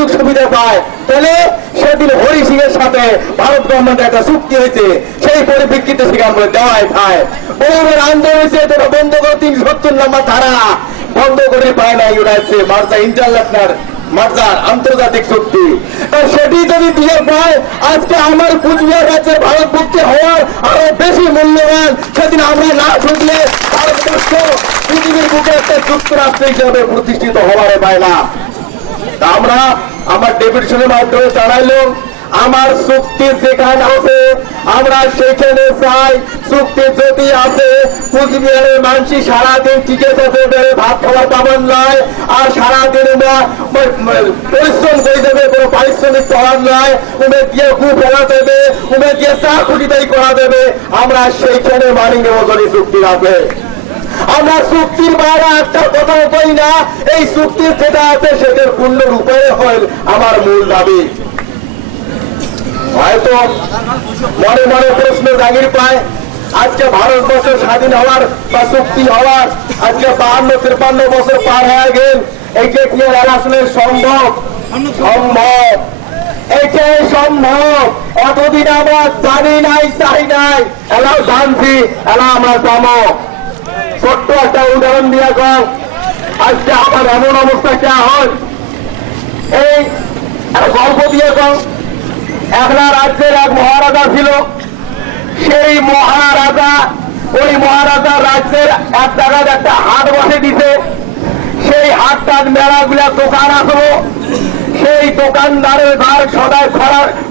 সুযোগ সুবিধা পায়। তাহলে সেদিন হরি সিং এর সাথে ভারত গভর্নমেন্ট একটা চুক্তি হয়েছে, সেই পরিপ্রেক্ষিতে সেখান করে দেওয়াই খায়। বহুবার আন্দোলন হয়েছে, তোরা বন্ধ করে 370 নম্বর ধারা বন্ধ করে পায় না ইউনাইটেড মার্জা ইন্টারন্যাশনাল মার্জার আন্তর্জাতিক চুক্তি। সেটি যদি দিয়ে পায়, আজকে আমার কুচবিহার রাজ্যের ভারত মুক্তি হওয়ার আরো বেশি মূল্যবান। সেদিন আমরা না ছুটলে ভারতবর্ষ পৃথিবীর বুকে একটা যুক্তরাষ্ট্র হিসেবে প্রতিষ্ঠিত হওয়ারে পায় না। আমরা আমার ডেপুটেশনের মাধ্যমে জানাইলাম, আমার চুক্তি যেখানে আছে আমরা সেখানে চাই। চুক্তি যদি আছে, কুচবিহারের মানুষ সারাদিন টিকে থাকে, ভাত খাবার পাবেন নয়, আর সারাদিন পরিশ্রম করে দেবে, কোনো পারিশ্রমিক পাওয়ার নয়, উমে দিয়ে গু ফেলা দেবে, উমে দিয়ে চা খুঁটিটাই করা দেবে। আমরা সেইখানে মানি নেব যদি চুক্তি আছে। আমরা চুক্তির বাইরে একটা কথা কই না, এই চুক্তির যেটা আছে সেটার পূর্ণ রূপায়ণ হয় আমার মূল দাবি। হয়তো মনে মনে প্রশ্ন জাগির পায়, আজকে ভারতবর্ষ স্বাধীন হওয়ার বা চুক্তি হওয়ার আজকে 52-53 বছর পার হয়ে গেল, এইটা কি আসলে সম্ভব? সম্ভব, এইটাই সম্ভব। এতদিন আমরা জানি নাই, চাই নাই, এলাও জানছি, এলা আমরা জানো। ছোট্ট একটা উদাহরণ দিয়ে কম, আজকে আমার এমন অবস্থা কে হয়, এই গল্প দিয়ে কম। একটা রাজ্যের এক মহারাজা ছিল, সেই মহারাজা ওই মহারাজা রাজ্যের এক জায়গায় একটা হাট বসে দিছে। সেই হাটটার মেলাগুলা দোকান আসলো, সেই দোকানদারের ঘর সদায়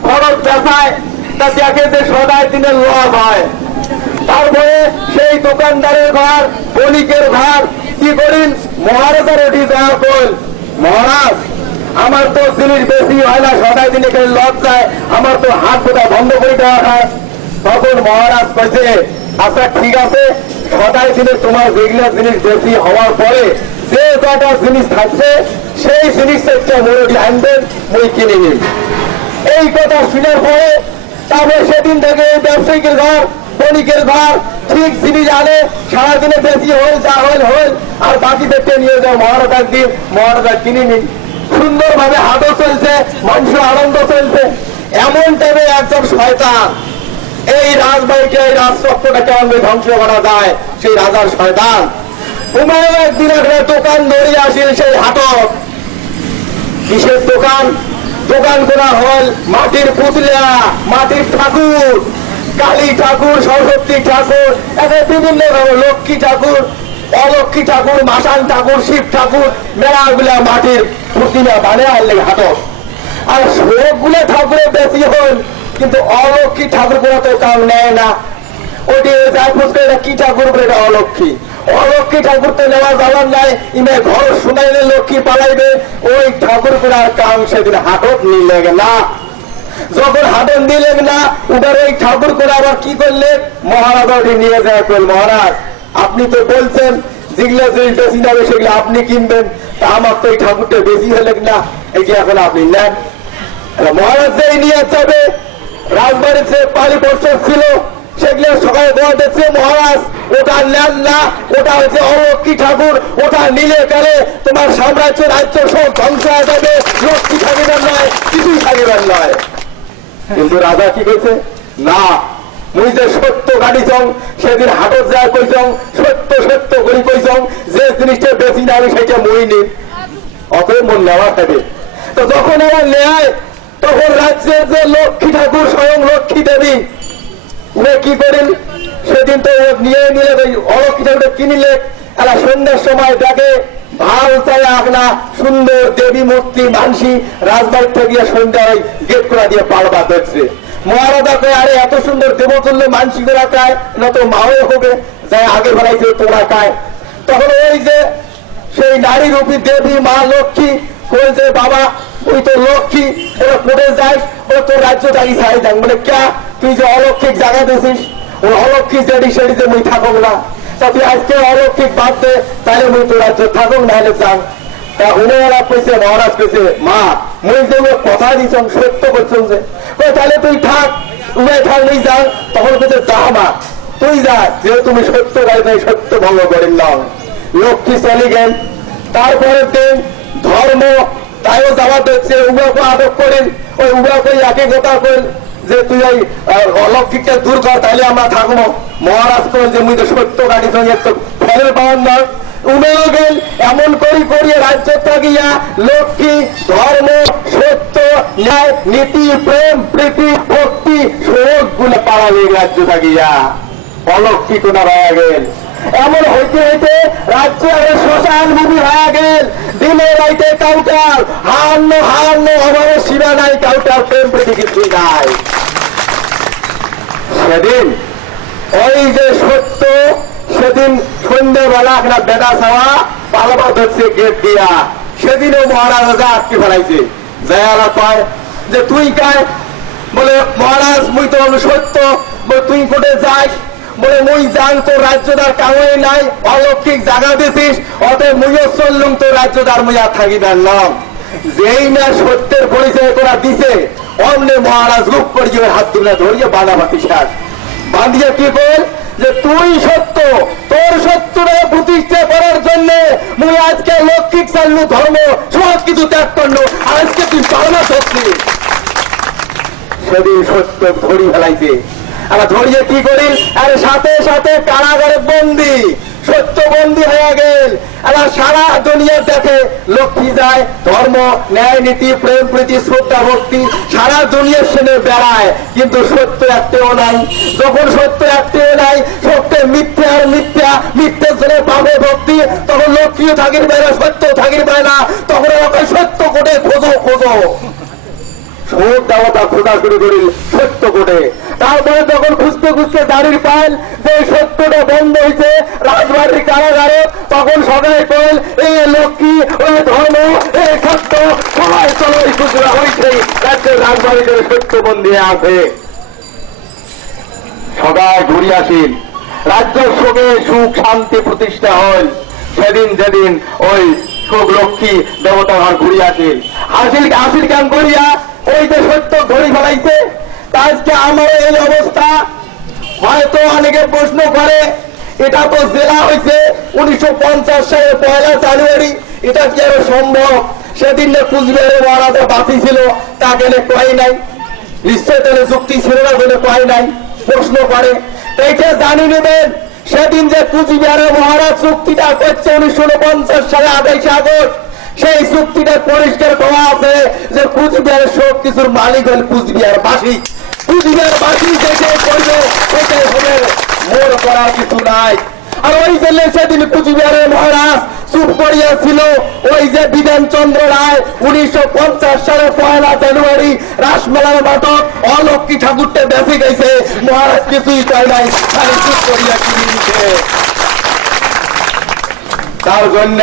খরচ পেশায়, তা দেখে যে সদায় দিনের লস হয়। তারপরে সেই দোকানদারের ঘর, বণিকের ঘর কি করেন, মহারাজার ওটি দেওয়া কল, মহারাজ আমার তো জিনিস বেশি হয় না, সদাই দিনে এখানে লস যায়, আমার তো হাত কোথায় বন্ধ করে দেওয়া হয়। তখন মহারাজ কইছে, আচ্ছা ঠিক আছে, সদাই দিনে তোমার যেগুলো জিনিস বেশি হওয়ার পরে যে কটা জিনিস থাকছে সেই জিনিসটা একটা মুরগি আনবেন, মই কিনে নিন। এই কথা শোনার পরে তারপরে সেদিন থেকে ব্যবসায়িকের ঘর, বণিকের ঘর ঠিক জিনিস আনে, সারাদিনে বেশি হল, যা হল হল, আর বাকি দেখতে নিয়ে যাও মহারাজার দিন, মহারাজা কিনে নিন। সুন্দরভাবে হাটও চলছে, মানুষ আনন্দ চলছে। এমন টাইমে একজন শয়তান এই রাজবাড়িকে, এই রাজচক্রটা কেমন ধ্বংস করা যায়, সেই রাজার শয়তান উমায় একদিন একটা দোকান ধরিয়ে আসে সেই হাটক। কিসের দোকান? দোকান করা হল মাটির পুতলা, মাটির ঠাকুর, কালী ঠাকুর, সরস্বতী ঠাকুর, এদের বিভিন্ন লক্ষ্মী ঠাকুর, অলক্ষ্মী ঠাকুর, মাসান ঠাকুর, শিব ঠাকুর, মেলাগুলা মাটির প্রতিমা বানিয়ে আনলে হাটক। আর সবগুলো ঠাকুরের বেশি হল, কিন্তু অলক্ষ্মী ঠাকুর গুলো তো কাম নেয় না। ওটি কি ঠাকুর, এটা অলক্ষ্মী। অলক্ষ্মী ঠাকুর তো নেওয়া যাবার নাই, ইমে ঘর শুনাইলে লক্ষ্মী পালাইবে, ওই ঠাকুর গুলার কাম সেদিন হাটক নিলে না। যখন হাটক নিলে না, ওটার ওই ঠাকুর করে আবার কি করলে, মহারাজা ওটি নিয়ে যায়। মহারাজ আপনি তো বলছেন যেগুলো জিনিস বেশি যাবে সেগুলো আপনি কিনবেন, তা আমার তো এই ঠাকুরটা বেশি হলে না, এটি এখন আপনি নেন। মহারাজ যে নিয়ে যাবে, রাজবাড়িতে পালি বর্ষক ছিল, সেগুলো সকালে বলা দিচ্ছে, মহারাজ ওটা নেন না, ওটা হচ্ছে অলক্ষ্মী ঠাকুর, ওটা নিলে গেলে তোমার সাম্রাজ্য রাজ্য সব ধ্বংস হয়ে যাবে, লক্ষ্মী থাকিবেন নয়, কিছুই থাকিবেন নয়। কিন্তু রাজা কি কইছে, না মুই যে সত্য গাড়ি চং, সেদিন হাটত যায় কইছং, সত্য সত্য করি কইছং, যে জিনিসটা বেশি না আমি সেটা মই নিন, অতএব মন নেওয়া থাকে। তো যখন এরা নেয়, তখন রাজ্যের যে লক্ষ্মী ঠাকুর, স্বয়ং লক্ষ্মী দেবী, উনি কি করেন, সেদিন তো নিয়ে নিলে অলক্ষ্মী ঠাকুরটা কিনিলে, এরা সন্ধ্যার সময় দেখে ভাল চাই আপনা সুন্দর দেবী মূর্তি মানসি রাজবাড়ি থেকে সন্ধ্যায় গেট করা দিয়ে পাড়বা দেখছে। মহারাজা কয়, আরে এত সুন্দর দেবতুল্য মানসি করা কায় না, তো মাও হবে, যাই আগে বেড়াইছে তোরা কায়। তখন ওই যে সেই নারী রূপী দেবী মা লক্ষ্মী বলছে, বাবা তুই তো লক্ষ্মী, ওরা কোটে যাস, ও তোর রাজ্য থাকি ছাই যাক, বলে ক্যা তুই যে অলক্ষিক জায়গা দিছিস, ও অলক্ষিক যেটি সেটিতে মুই থাকুক না, তা তুই আজকে অলক্ষিক বাদ দে, তাহলে মুই তোর রাজ্য থাকুক না হলে যান। তা উনারা কইছে, মহারাজ কইছে, মা মুই যে কথা দিছ সত্য করছেন যে, তাহলে তুই থাক, উভয় থাকলেই যান। তখন বলছে, যা মা তুই যা, যেহেতু তুমি সত্য গাড়ি তাই সত্য ভঙ্গ করেন নাও। লক্ষ্মী চলে গেল। তারপরের দিন ধর্ম তাইও দাওয়াত দিচ্ছে, উবাকে আটক করেন, ওই উবাকে একই কথা করেন যে তুই ওই অলৌকিকটা দূর কর, তাইলে আমরা থাকবো। মহারাজ করেন যে মুই তো সত্য গাড়ি সঙ্গে একটু ফেলের পাওয়ার নয়। উমেও গেল এমন করিয়ে রাজ্য থাকিয়া লক্ষ্মী, ধর্ম, সত্য, ন্যায়, নীতি, প্রেম, প্রীতি, ভক্তি সব গুলো পাড়ালে রাজ্য থাকিয়া অলক্ষী কোনা রয়ে গেল। এমন হইতে হইতে রাজ্য শ্মশান ভূমি হয়ে গেল। দিনে রাইতে কাউটার হান্ন অভাবে সীমা নাই, কাউটার প্রেম প্রীতি কিছু নাই। সেদিন ওই যে সত্য, সেদিন সন্ধ্যেবেলা একটা বেদা ছাওয়া পালাবা ধরছে গেট দিয়া, সেদিনও মহারাজ আটকে ফেলাইছে। জয়ালা কয় যে তুই কায়? বলে মহারাজ মুই তো সত্য। বলে তুই কোটে যাস? বলে মুই জান তোর রাজ্যদার কাউই নাই, অলৌকিক জায়গা দিছিস, অতএব মুইও চললুম তোর রাজ্যদার মুই আর থাকিবার নাম। যেই না সত্যের পরিচয় তোরা দিছে, অমনে মহারাজ রূপ করিয়ে হাত তুলে ধরিয়ে বাঁধাবাতি শেষ। বাঁধিয়ে কি বল যে তুই সত্য, তোর সত্যটা প্রতিষ্ঠা করার জন্য মুই আজকে লৌকিক চালু, ধর্ম সব কিছু ত্যাগ করলো, আজকে তুই পাওনা ধরছি। সেদিন সত্য ধরি ফেলাইছে। আবার ধরিয়ে কি করিস? আরে সাথে সাথে কারাগারে বন্দি, সত্য বন্দি হয়ে গেল। আবার সারা দুনিয়া দেখে লক্ষ্মী যায়, ধর্ম, ন্যায়, নীতি, প্রেম, প্রীতি, শ্রদ্ধা, ভক্তি সারা দুনিয়ার সেনে বেড়ায়, কিন্তু সত্য একটিও নাই। যখন সত্য একটিও নাই, সত্য মিথ্যে আর মিথ্যা, মিথ্যের জন্য পাবে ভক্তি, তখন লক্ষ্মীও থাকির পায় না, সত্য থাকির পায় না। তখন ওকে সত্য কোটে খোঁজো। সব দেবতা খোঁজা শুরু করিল সত্য কোটে। তারপরে তখন খুঁজতে দাঁড়ির পাইল যে সত্যটা বন্ধ হয়েছে রাজবাড়ির কারাগারে, তখন সবাই কইল এ লক্ষ্মী, ওই ধর্ম, এ সত্য, সবাই চলো এই খুচরা হয়েছে রাজ্যের রাজবাড়িতে সত্য বন্দী আছে। সবাই ঘুরিয়াছিল, রাজ্য শোকে সুখ শান্তি প্রতিষ্ঠা হল। সেদিন যেদিন ওই শোক লক্ষ্মী দেবতা ঘর ঘুরিয়াছিল, হাসিল কাম করিয়া ওই যে সত্য ধরি ফেলাইছে। আজকে আমার এই অবস্থা। হয়তো অনেকে প্রশ্ন করে এটা তো জেলা হয়েছে 1950 সালের 1 জানুয়ারি, এটা কি আরো সম্ভব? সেদিন না কুচবিহারের মহারাজা বাতি ছিল, তাকে কয় নাই, নিশ্চয় তাহলে যুক্তি ছিল না বলে কয় নাই, প্রশ্ন করে। এইটা জানি নেবেন সেদিন যে কুচবিহারের মহারাজ চুক্তিটা করছে 1949 সালে 28 আগস্ট, সেই চুক্তিটা পরিষ্কার করা আছে যে কুচবিহারের সব কিছুর মালিক হল কুচবিহারবাসী। কুচবিহারবাসী যেটাই করবে সেটাই হবে, মোর করার কিছু নাই। আর ওই জন্য সেদিন কুচবিহারের মহারাজ চুপ করিয়াছিল। ওই যে বিধানচন্দ্র রায় 1950 সালের 1 জানুয়ারি রাসমেলার নাটক অলক্ষ্মী ঠাকুরটা বেঁচে গেছে, মহারাজ কিছুই চাই নাই, খালি চুপ করিয়া কিনে নিতে। তার জন্য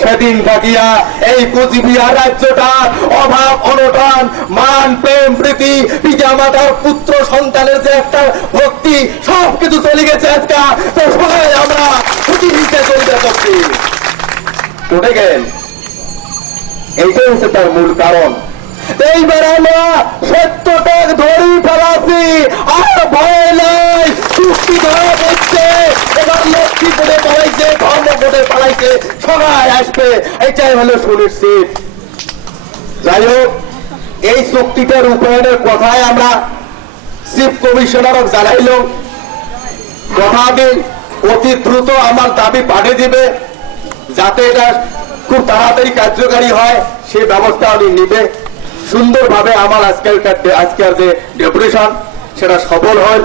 সেদিন থাকিয়া এই কুচবিহার রাজ্যটার অভাব অনটন, মান, প্রেম, প্রীতি, পিতা মাতার পুত্র সন্তানের যে একটা ভক্তি, সবকিছু চলে গেছে। আজকে তো সবাই আমরা প্রতিনিধিতে চলতে করছি, উঠে গেল। এইটাই হচ্ছে তার মূল কারণ। এইবার আমরা সত্যটা ধরি ফেলাছি, আর ভয় নাই, চুক্তি ধরা পড়ছে। এবার লক্ষ্মী করে পালাইছে, ধর্ম করে পালাইছে, সবাই আসবে, এটাই হলো সুনিশ্চিত। যাই হোক, এই চুক্তিটার রূপায়ণের কথায় আমরা চিফ কমিশনারক জানাইল, কথা দিন অতি দ্রুত আমার দাবি পাঠিয়ে দিবে, যাতে এটা খুব তাড়াতাড়ি কার্যকারী হয় সে ব্যবস্থা উনি নিবে। সুন্দরভাবে আমার আজকের যে ডেপুটেশন সেটা সফল হয়।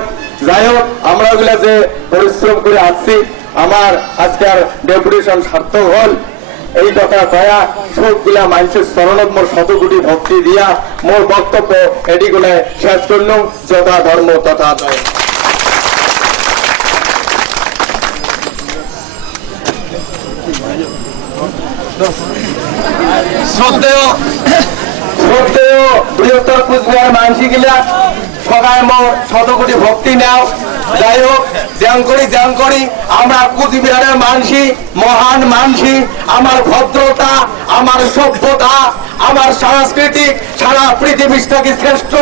যাই হোক, আমরা ওগুলা যে পরিশ্রম করে আসছি, আমার আজকের ডেপুটেশন সার্থক হল। এই কথা কয়া সবগুলা মানুষের চরণত মোর 100 কোটি ভক্তি দিয়া মোর বক্তব্য এটিগুলো শেষ করলাম। যথা ধর্ম তথা জয়। শ্রদ্ধেয় বৃহত্তর কুচবিহার মানসি গিলা সবাই মোর 100 কোটি ভক্তি নাও। যাই হোক, ধ্যান করি আমরা কুচবিহারের মানসি, মহান মানসি। আমার ভদ্রতা, আমার সভ্যতা, আমার সাংস্কৃতিক সারা পৃথিবীর থেকে শ্রেষ্ঠ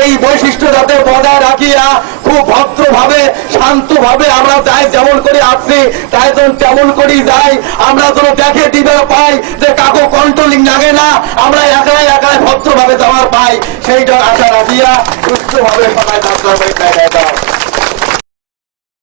এই বৈশিষ্ট্য যাতে বজায় রাখিয়া খুব ভদ্রভাবে শান্তভাবে আমরা যাই যেমন করে আসছি তাই তেমন করেই যাই। আমরা যেন দেখে টিভে পাই যে কাকু কন্ট্রোলিং লাগে না, আমরা একাই ভদ্রভাবে যাওয়ার পাই, সেইটা আশা রাখিয়া সুস্থভাবে সবাই যাত্রা করে